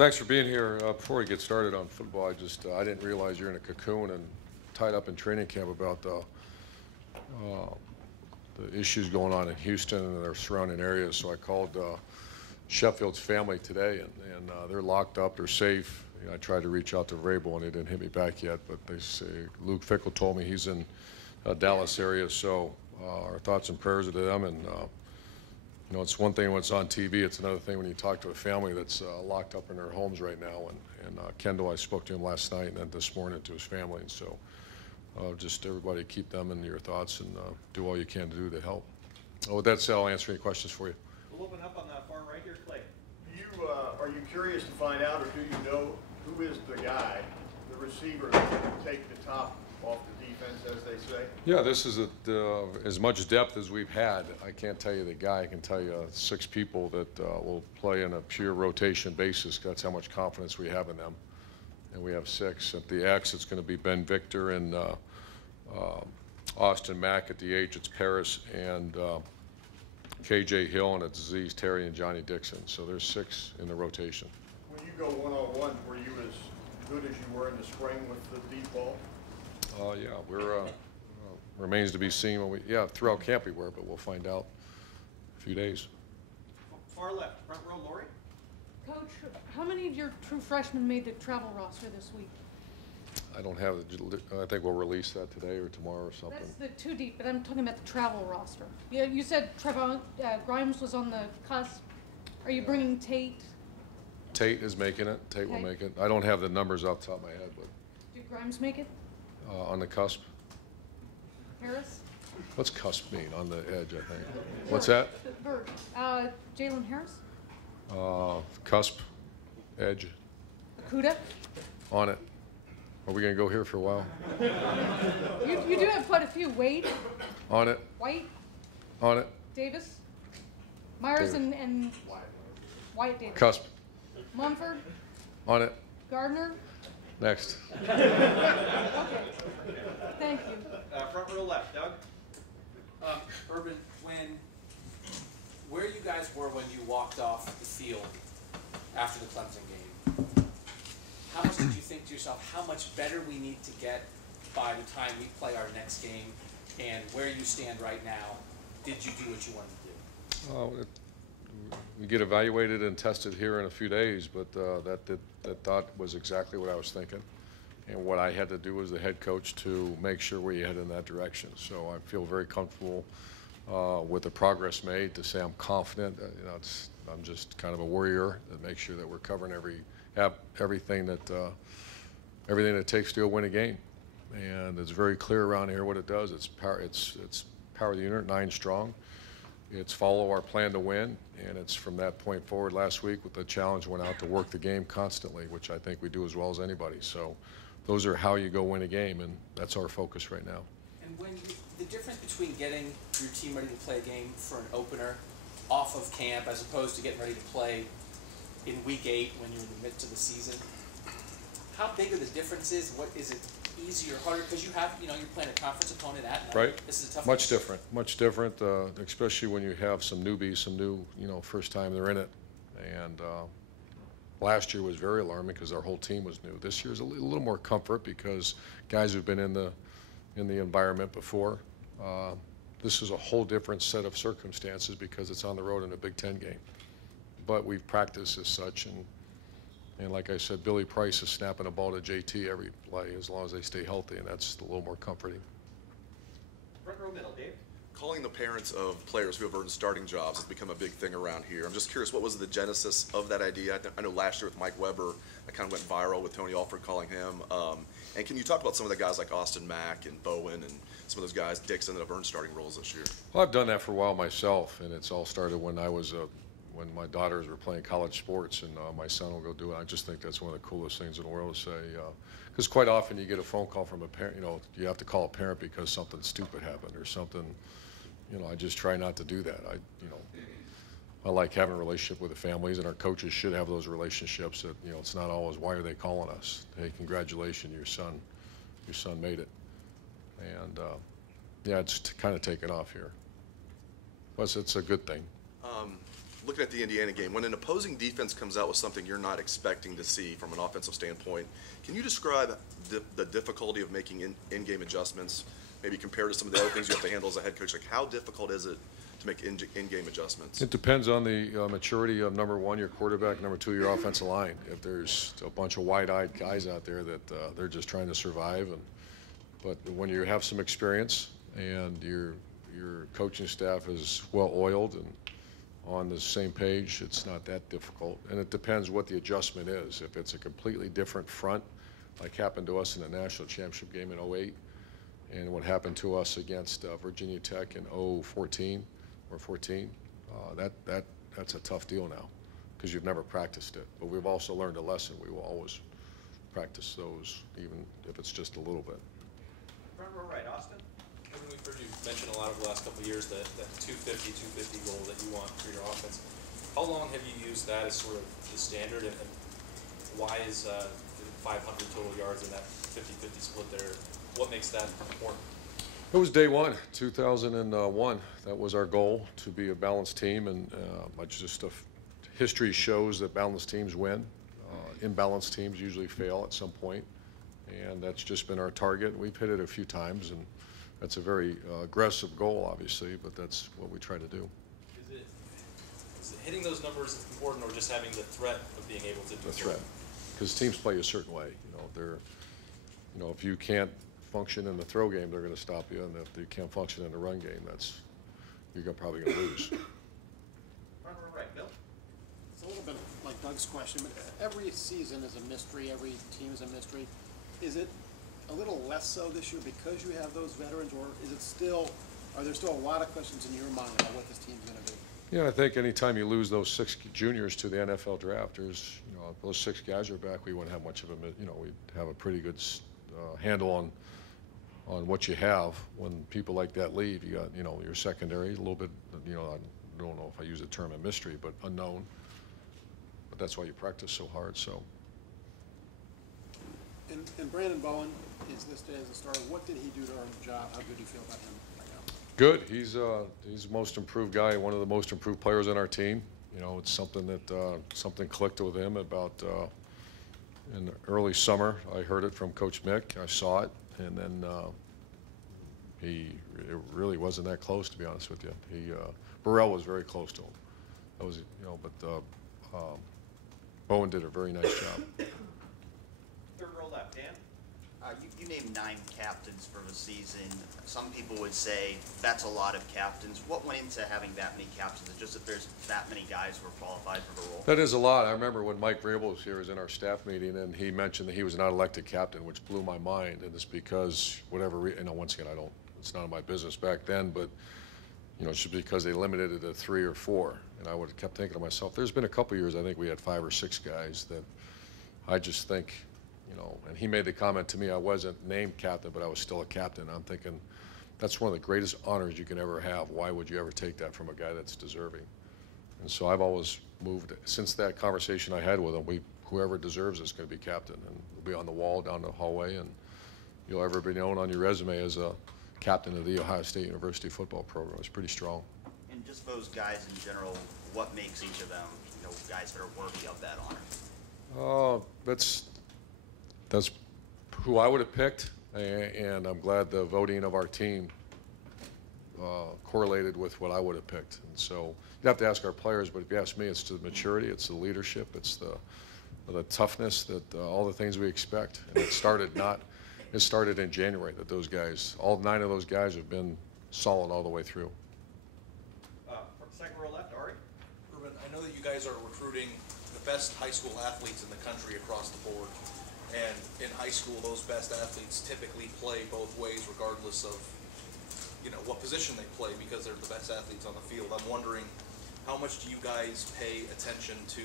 Thanks for being here. Before we get started on football, I didn't realize you're in a cocoon and tied up in training camp about the issues going on in Houston and their surrounding areas. So I called Sheffield's family today, and they're locked up. They're safe. You know, I tried to reach out to Vrabel, and they didn't hit me back yet. But they say Luke Fickell told me he's in Dallas area. So our thoughts and prayers are to them. And you know, it's one thing when it's on TV. It's another thing when you talk to a family that's locked up in their homes right now. And Kendall, I spoke to him last night and then this morning to his family. And so just everybody keep them in your thoughts and do all you can to do to help. With that said, I'll answer any questions for you. We'll open up on the far right here, Clay. Are you curious to find out, or do you know who is the guy, the receiver, that can take the top off the defense, as they say? Yeah, this is as much depth as we've had. I can't tell you the guy. I can tell you 6 people that will play on a pure rotation basis. That's how much confidence we have in them. And we have 6. At the X, it's going to be Ben Victor and Austin Mack. At the H, it's Paris and KJ Hill, and it's Aziz Terry and Johnny Dixon. So there's 6 in the rotation. When you go one-on-one, were you as good as you were in the spring with the deep ball? Yeah, we're remains to be seen. When throughout camp we were, but we'll find out in a few days. Far left, front row, Lori. Coach, how many of your true freshmen made the travel roster this week? I don't have it. I think we'll release that today or tomorrow or something. That's the 2 deep, but I'm talking about the travel roster. Yeah, you said Trevon Grimes was on the cusp. Are you bringing Tate? Tate is making it. Tate will make it. I don't have the numbers off the top of my head, but. Did Grimes make it? On the cusp. Harris? What's cusp mean? On the edge, I think. What's that? Verge. Jalen Harris? Cusp, edge. Akuda? On it. Are we going to go here for a while? You do have quite a few. Wade? On it. White? On it. Davis? Myers Davis. and Wyatt Davis. Cusp. Mumford? On it. Gardner? Next. Okay. Thank you. Front row left, Doug. Urban, where you guys were when you walked off the field after the Clemson game, how much did you think to yourself, how much better we need to get by the time we play our next game, and where you stand right now, did you do what you wanted to do? We get evaluated and tested here in a few days, but that thought was exactly what I was thinking. And what I had to do as the head coach to make sure we head in that direction. So I feel very comfortable with the progress made. To say I'm confident, you know, I'm just kind of a warrior that makes sure that we're covering everything that it takes to win a game. And it's very clear around here what it does. It's power the unit, 9 strong. It's follow our plan to win, and it's from that point forward. Last week with the challenge went out to work the game constantly, which I think we do as well as anybody. So those are how you go win a game, and that's our focus right now. And the difference between getting your team ready to play a game for an opener off of camp as opposed to getting ready to play in week 8 when you're in the midst of the season, how big are the differences? What is it easier, harder? Because you have, you're playing a conference opponent at night. Right. This is a tough Much different, especially when you have some newbies, some new, first time they're in it. And last year was very alarming because our whole team was new. This year's a little more comfort because guys who've been in the environment before. This is a whole different set of circumstances because it's on the road in a Big Ten game. But we've practiced as such, and like I said, Billy Price is snapping a ball to JT every play as long as they stay healthy, and that's a little more comforting. Front row middle, Dave. Calling the parents of players who have earned starting jobs has become a big thing around here. I'm just curious, what was the genesis of that idea? I know last year with Mike Weber, that kind of went viral with Tony Alford calling him. And can you talk about some of the guys like Austin Mack and Bowen and some of those guys, Dixon, that have earned starting roles this year? Well, I've done that for a while myself, and it's all started when when my daughters were playing college sports, and my son will go do it. I just think that's one of the coolest things in the world to say. Because quite often you get a phone call from a parent, you have to call a parent because something stupid happened or something. I just try not to do that. I like having a relationship with the families, and our coaches should have those relationships that, it's not always, why are they calling us? Hey, congratulations, your son made it. And yeah, it's kind of taken off here. Plus, it's a good thing. looking at the Indiana game, when an opposing defense comes out with something you're not expecting to see from an offensive standpoint, can you describe the difficulty of making in-game adjustments, maybe compared to some of the other things you have to handle as a head coach? Like, how difficult is it to make in-game adjustments? It depends on the maturity of, number one, your quarterback, number two, your offensive line. If there's a bunch of wide-eyed guys out there that they're just trying to survive, but when you have some experience and your coaching staff is well-oiled and on the same page, it's not that difficult. And it depends what the adjustment is. If it's a completely different front, like happened to us in the national championship game in '08, and what happened to us against Virginia Tech in '14, that's a tough deal now because you've never practiced it. But we've also learned a lesson. We will always practice those, even if it's just a little bit. Front row right, Austin. Kevin, we've heard you mention a lot over the last couple of years that 250 goal that you want for your offense. How long have you used that as sort of the standard, and why is 500 total yards and that 50-50 split there? What makes that important? It was day one, 2001. That was our goal, to be a balanced team, and history shows that balanced teams win. Imbalanced teams usually fail at some point, and that's just been our target. We've hit it a few times, and that's a very aggressive goal, obviously, but that's what we try to do. Is it hitting those numbers important, or just having the threat of being able to do The threat, because teams play a certain way. If you can't function in the throw game, they're going to stop you, and if you can't function in the run game, you're probably going to lose. Front row right, Bill. It's a little bit like Doug's question, but every season is a mystery, every team is a mystery. Is it a little less so this year because you have those veterans, or are there still a lot of questions in your mind about what this team's going to be? Yeah, I think anytime you lose those 6 juniors to the NFL draft, those 6 guys are back, we wouldn't have much of we'd have a pretty good handle on what you have. When people like that leave, you got, your secondary, a little bit, I don't know if I use the term a mystery, but unknown. But that's why you practice so hard, so. And Brandon Bowen is listed as a starter. What did he do to earn the job? How good do you feel about him right now? Good. He's the most improved guy, one of the most improved players on our team. It's something that something clicked with him about in the early summer. I heard it from Coach Mick. I saw it, and then it really wasn't that close, to be honest with you. Burrell was very close to him. That was, but Bowen did a very nice job. Third row left, Dan. You named 9 captains for the season. Some people would say that's a lot of captains. What went into having that many captains? Is it just that there's that many guys who are qualified for the role? That is a lot. I remember when Mike Vrabel was here, was in our staff meeting, and he mentioned that he was not elected captain, which blew my mind. And it's because once again, it's none of my business back then, but it's just because they limited it to 3 or 4. And I would have kept thinking to myself, there's been a couple years, I think we had 5 or 6 guys that I just think, and he made the comment to me, I wasn't named captain, but I was still a captain. I'm thinking, that's one of the greatest honors you can ever have. Why would you ever take that from a guy that's deserving? And so I've always moved, since that conversation I had with him, whoever deserves it is going to be captain. And it'll be on the wall down the hallway, and you'll ever be known on your resume as a captain of the Ohio State University football program. It's pretty strong. And just those guys in general, what makes each of them, guys that are worthy of that honor? That's who I would have picked, and I'm glad the voting of our team correlated with what I would have picked. And so you'd have to ask our players, but if you ask me, it's the maturity, it's the leadership, it's the toughness, that all the things we expect. And it started in January that those guys, all 9 of those guys have been solid all the way through. Second row left, Ari. Ruben, I know that you guys are recruiting the best high school athletes in the country across the board. And in high school, those best athletes typically play both ways, regardless of, what position they play, because they're the best athletes on the field. I'm wondering, how much do you guys pay attention to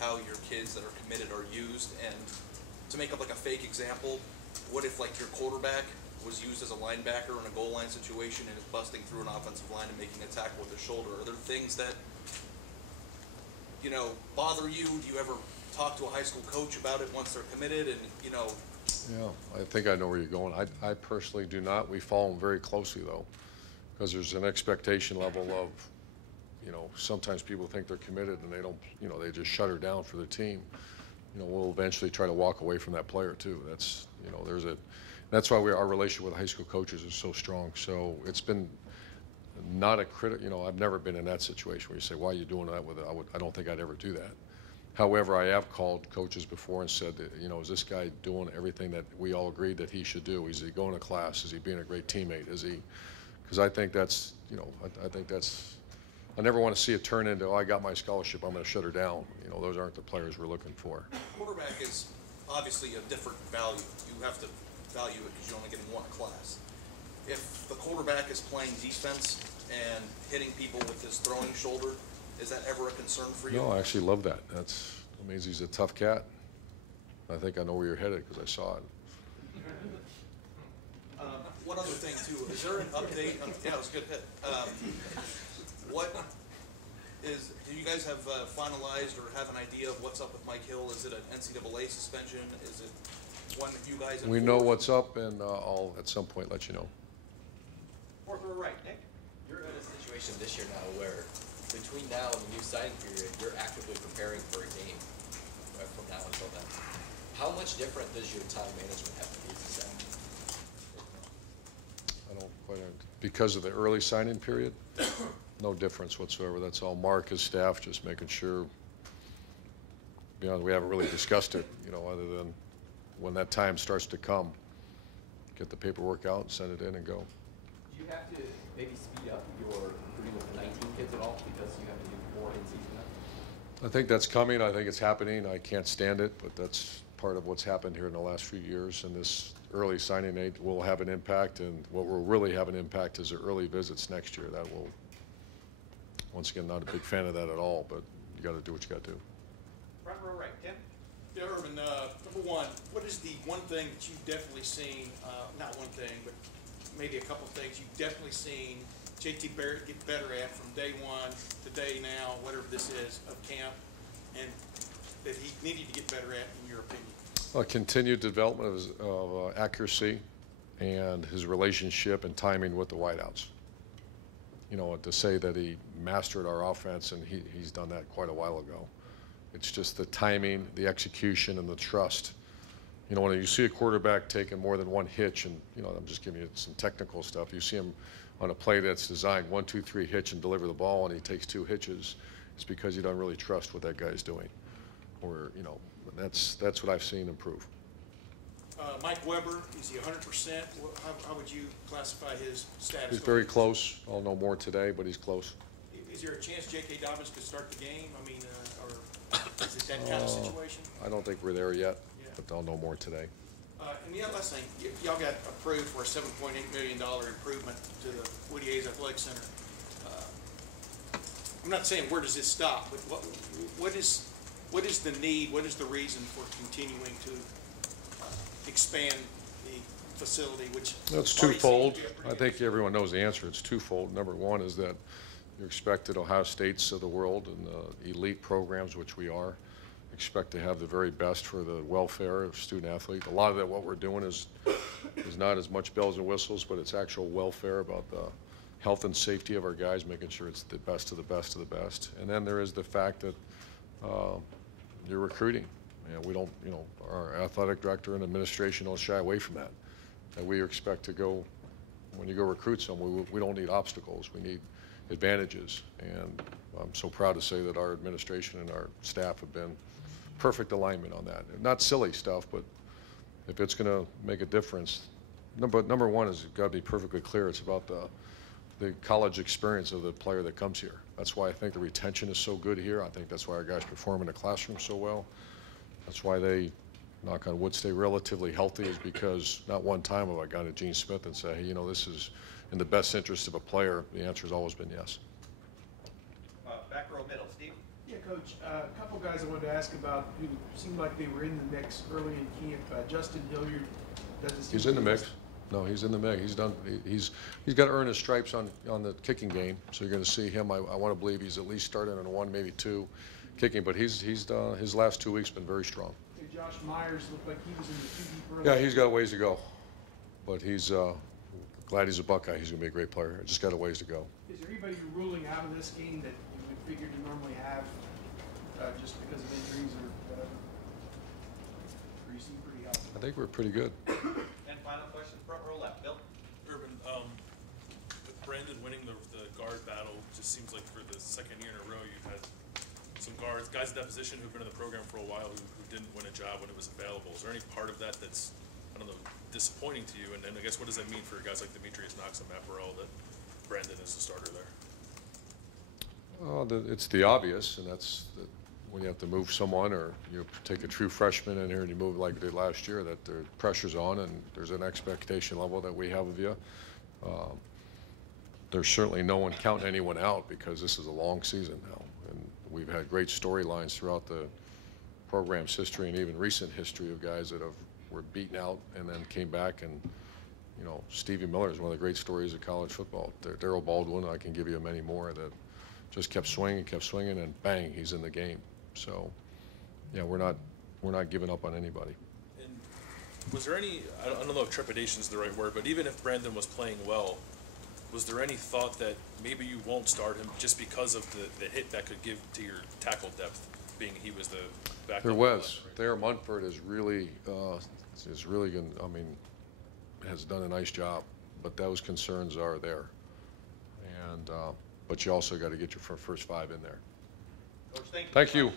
how your kids that are committed are used? And to make up like a fake example, what if like your quarterback was used as a linebacker in a goal line situation and is busting through an offensive line and making a tackle with his shoulder? Are there things that, bother you? Do you ever talk to a high school coach about it once they're committed? And Yeah, I think I know where you're going. I personally do not. We follow them very closely, though, because there's an expectation level of you know, sometimes people think they're committed and they don't, you know, they just shut her down for their team. You know, we'll eventually try to walk away from that player too. That's, you know, that's why our relationship with high school coaches is so strong. So it's been not a you know, I've never been in that situation where you say, why are you doing that with it? I don't think I'd ever do that. However, I have called coaches before and said, that, you know, is this guy doing everything that we all agreed that he should do? Is he going to class? Is he being a great teammate? Is he, because I think that's, you know, I think that's, I never want to see it turn into, oh, I got my scholarship, I'm going to shut her down. You know, those aren't the players we're looking for. Quarterback is obviously a different value. You have to value it because you're only getting one class. If the quarterback is playing defense and hitting people with his throwing shoulder, is that ever a concern for you? No, I actually love that. That means he's a tough cat. I think I know where you're headed because I saw it. One other thing too, is there an update on, yeah, it was a good hit. Do you guys have finalized or have an idea of what's up with Mike Hill? Is it an NCAA suspension? Is it one that you guys We know enforce? what's up, and I'll at some point let you know. Fourth row right, Nick. You're in a situation this year now where between now and the new signing period, you're actively preparing for a game from now until then. How much different does your time management have to be to that? I don't quite because of the early signing period. No difference whatsoever. That's all Mark, his staff, just making sure. You know, we haven't really discussed it. You know, other than when that time starts to come, get the paperwork out, send it in, and go. Do you have to maybe speed up your recruiting with the 19 kids at all because you have to do more in season now? I think that's coming. I think it's happening. I can't stand it, but that's part of what's happened here in the last few years. And this early signing age will have an impact. And what will really have an impact is the early visits next year. That will, once again, not a big fan of that at all, but you got to do what you got to do. Front row right, Tim. Yeah, Urban, number one, what is the one thing that you've definitely seen, not one thing, but maybe a couple of things you've definitely seen JT Barrett get better at from day one to day now, whatever this is, of camp, and that he needed to get better at, in your opinion? Continued development of his accuracy and his relationship and timing with the wideouts. You know, to say that he mastered our offense, and he's done that quite a while ago. It's just the timing, the execution, and the trust. You know, when you see a quarterback taking more than one hitch, and, you know, I'm just giving you some technical stuff. You see him on a play that's designed 1, 2, 3 hitch and deliver the ball, and he takes 2 hitches. It's because you don't really trust what that guy's doing. Or, you know, that's what I've seen improve. Mike Weber, is he 100%? How would you classify his status? He's very close. I'll know more today, but he's close. Is there a chance J.K. Dobbins could start the game? I mean, or is it that kind of situation? I don't think we're there yet, Yeah. but I'll know more today. And the last thing, y'all got approved for a $7.8 million improvement to the Woody Hayes Athletic Center. I'm not saying where does this stop, but what is the need, what is the reason for continuing to expand the facility, which It's already seems twofold. to be a pretty I think everyone knows the answer. It's twofold. Number one is that you're expected Ohio States of the world and the elite programs, which we are, expect to have the very best for the welfare of student athletes. A lot of that, what we're doing is not as much bells and whistles, but it's actual welfare about the health and safety of our guys, making sure it's the best of the best of the best. And then there is the fact that you're recruiting. You know, we don't, you know, our athletic director and administration don't shy away from that. And we expect to go, when you go recruit someone, we don't need obstacles. We need advantages. And I'm so proud to say that our administration and our staff have been perfect alignment on that. Not silly stuff, but if it's going to make a difference, number one is got to be perfectly clear. It's about the college experience of the player that comes here. That's why I think the retention is so good here. I think that's why our guys perform in the classroom so well. That's why they, knock on wood, stay relatively healthy, is because not one time have I gone to Gene Smith and say, hey, you know, this is in the best interest of a player. The answer has always been yes. Back row middle, Steve. Yeah, Coach, a couple guys I wanted to ask about who seemed like they were in the mix early in camp. Justin Hilliard doesn't seem He's in the mix. No, he's in the mix. He's done. He's got to earn his stripes on the kicking game. So you're going to see him. I want to believe he's at least starting on 1, maybe 2 kicking. But he's his last 2 weeks been very strong. Hey, Josh Myers looked like he was in the 2 deep early. Yeah, he's got a ways to go, but he's glad he's a Buckeye. He's going to be a great player. Just got a ways to go. Is there anybody you're ruling out of this game that figured to normally have, just because of injuries or whatever? Or you seem pretty healthy? I think we're pretty good. And final question, front row left, Bill. Urban, with Brandon winning the guard battle, just seems like for the second year in a row, you've had some guys in that position who've been in the program for a while who didn't win a job when it was available. Is there any part of that that's, I don't know, disappointing to you? And I guess what does that mean for guys like Demetrius Knox and Matt Burrell that Brandon is the starter there? It's the obvious, and that's that when you have to move someone, or you take a true freshman in here and you move like they did last year, that the pressure's on and there's an expectation level that we have of you. There's certainly no one counting anyone out because this is a long season now, and we've had great storylines throughout the program's history and even recent history of guys that were beaten out and then came back. And you know, Stevie Miller is one of the great stories of college football. Darryl Baldwin, I can give you many more, that just kept swinging, and bang, he's in the game. So, yeah, we're not giving up on anybody. And was there any, I don't know if trepidation is the right word, but even if Brandon was playing well, was there any thought that maybe you won't start him just because of the hit that could give to your tackle depth, being he was the backup? There was. Thayer Munford is really good. I mean, has done a nice job, but those concerns are there. And but you also got to get your first five in there. Coach, thank you. Thank you.